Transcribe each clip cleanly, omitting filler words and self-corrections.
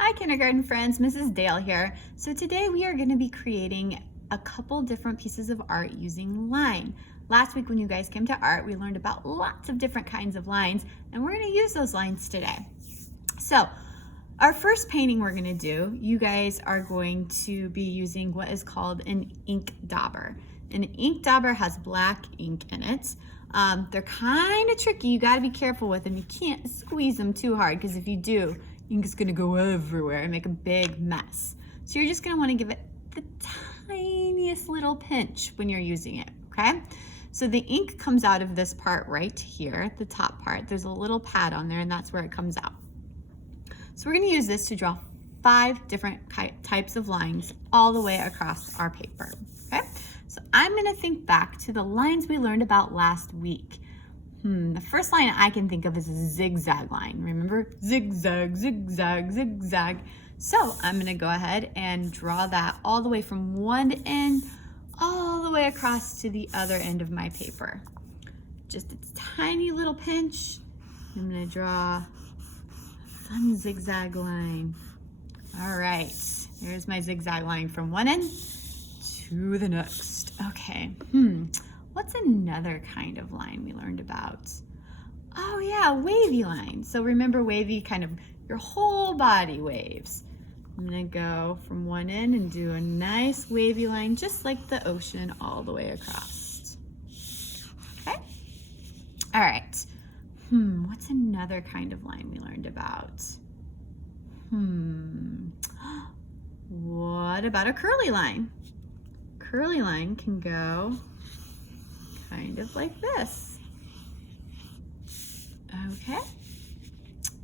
Hi kindergarten friends, Mrs. Dale here. So today we are going to be creating a couple different pieces of art using line. Last week when you guys came to art, we learned about lots of different kinds of lines, and we're going to use those lines today. So our first painting we're going to do, you guys are going to be using what is called an ink dauber. An ink dauber has black ink in it. They're kind of tricky. You got to be careful with them. You can't squeeze them too hard, because if you do, ink is going to go everywhere and make a big mess. So you're just going to want to give it the tiniest little pinch when you're using it, okay? So the ink comes out of this part right here, the top part. There's a little pad on there, and that's where it comes out. So we're going to use this to draw 5 different types of lines all the way across our paper, okay? So I'm going to think back to the lines we learned about last week. The first line I can think of is a zigzag line. Remember? Zigzag, zigzag, zigzag. So I'm going to go ahead and draw that all the way from one end all the way across to the other end of my paper. Just a tiny little pinch. I'm going to draw a fun zigzag line. All right, here's my zigzag line from one end to the next. Okay, what's another kind of line we learned about? Oh yeah, wavy line. So remember wavy, kind of your whole body waves. I'm gonna go from one end and do a nice wavy line, just like the ocean, all the way across. Okay, all right. What's another kind of line we learned about? What about a curly line? Curly line can go kind of like this. Okay.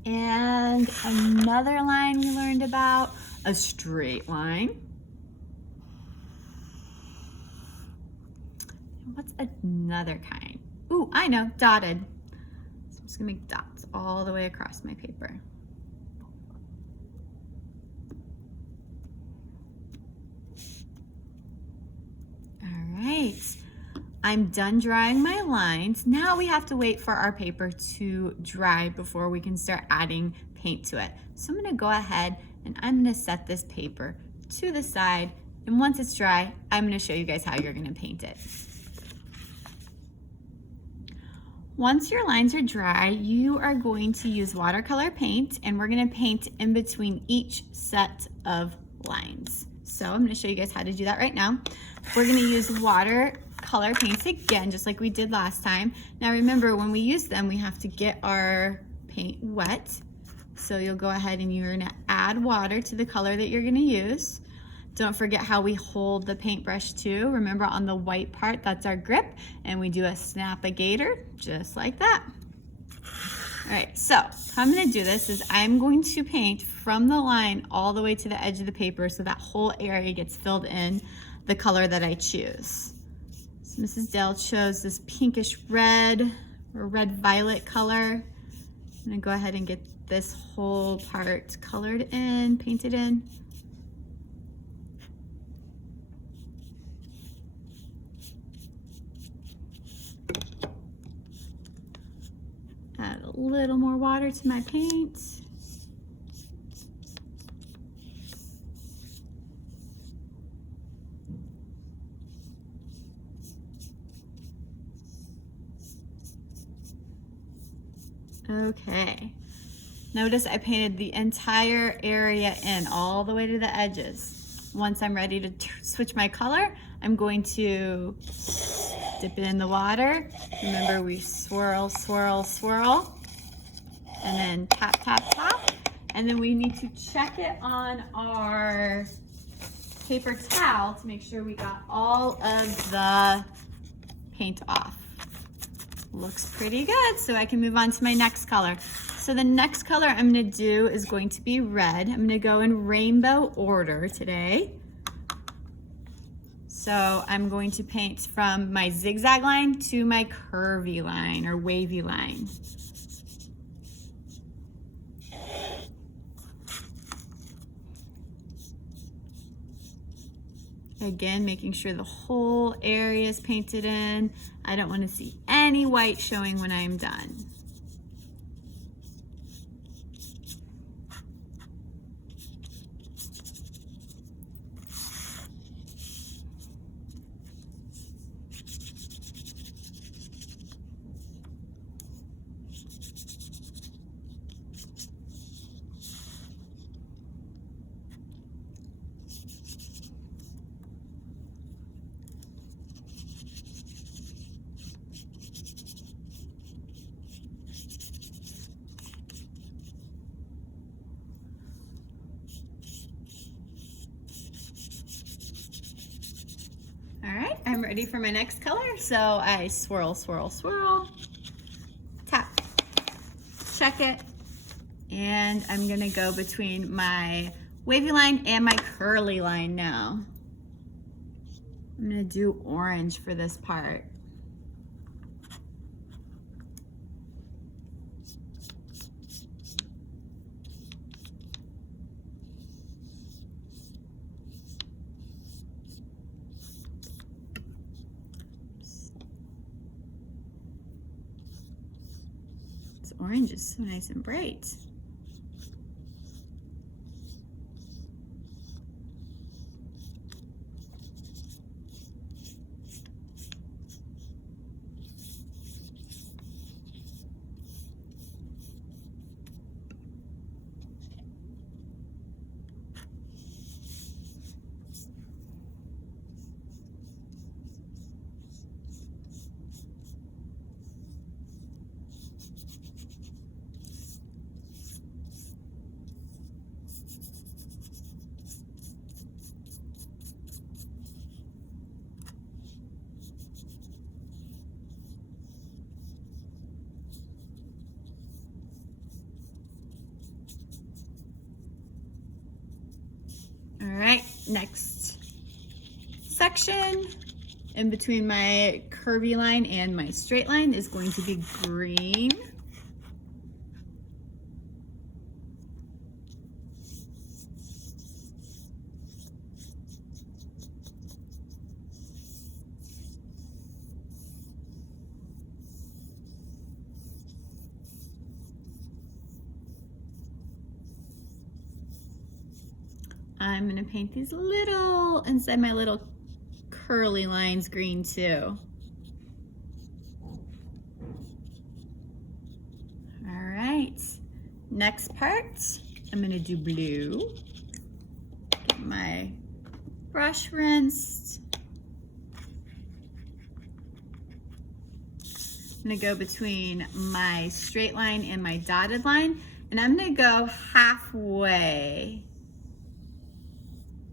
And another line we learned about, a straight line. What's another kind? Ooh, I know, dotted. So I'm just gonna make dots all the way across my paper. All right, I'm done drawing my lines. Now we have to wait for our paper to dry before we can start adding paint to it. So I'm gonna go ahead and I'm gonna set this paper to the side, and once it's dry, I'm gonna show you guys how you're gonna paint it. Once your lines are dry, you are going to use watercolor paint, and we're gonna paint in between each set of lines. So I'm gonna show you guys how to do that right now. We're gonna use watercolor paints again, just like we did last time. Now remember, when we use them, we have to get our paint wet. So you'll go ahead and you're gonna add water to the color that you're gonna use. Don't forget how we hold the paintbrush too. Remember, on the white part, that's our grip, and we do a snap-a-gator, just like that. All right, so how I'm gonna do this is I'm going to paint from the line all the way to the edge of the paper so that whole area gets filled in the color that I choose. So Mrs. Dale chose this pinkish red or red-violet color. I'm gonna go ahead and get this whole part colored in, painted in. Add a little more water to my paint. Okay, notice I painted the entire area in all the way to the edges. Once I'm ready to switch my color, I'm going to dip it in the water. Remember, we swirl, swirl, swirl, and then tap, tap, tap. And then we need to check it on our paper towel to make sure we got all of the paint off. Looks pretty good, so I can move on to my next color. So the next color I'm gonna do is going to be red. I'm gonna go in rainbow order today. So I'm going to paint from my zigzag line to my curvy line or wavy line. Again, making sure the whole area is painted in. I don't want to see any white showing when I'm done. ready for my next color. So I swirl, swirl, swirl, tap, check it, and I'm gonna go between my wavy line and my curly line now. I'm gonna do orange for this part. This orange is so nice and bright. All right, next section in between my curvy line and my straight line is going to be green. I'm gonna paint these little, inside my little curly lines green too. All right, next part, I'm gonna do blue. Get my brush rinsed. I'm gonna go between my straight line and my dotted line, and I'm gonna go halfway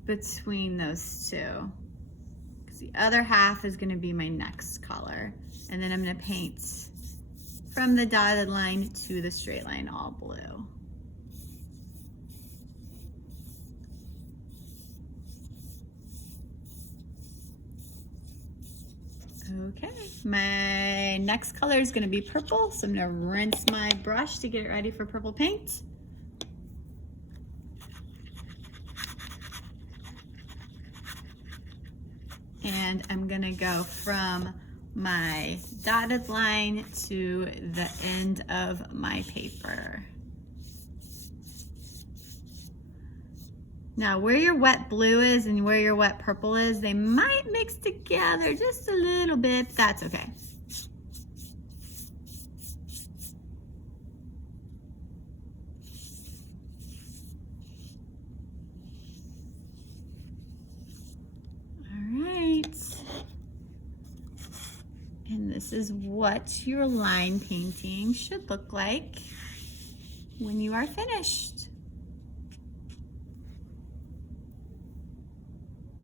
between those two, because the other half is going to be my next color, and then I'm going to paint from the dotted line to the straight line all blue. Okay, my next color is going to be purple, so I'm going to rinse my brush to get it ready for purple paint. And I'm gonna go from my dotted line to the end of my paper. Now, where your wet blue is and where your wet purple is, they might mix together just a little bit, but that's okay. And this is what your line painting should look like when you are finished.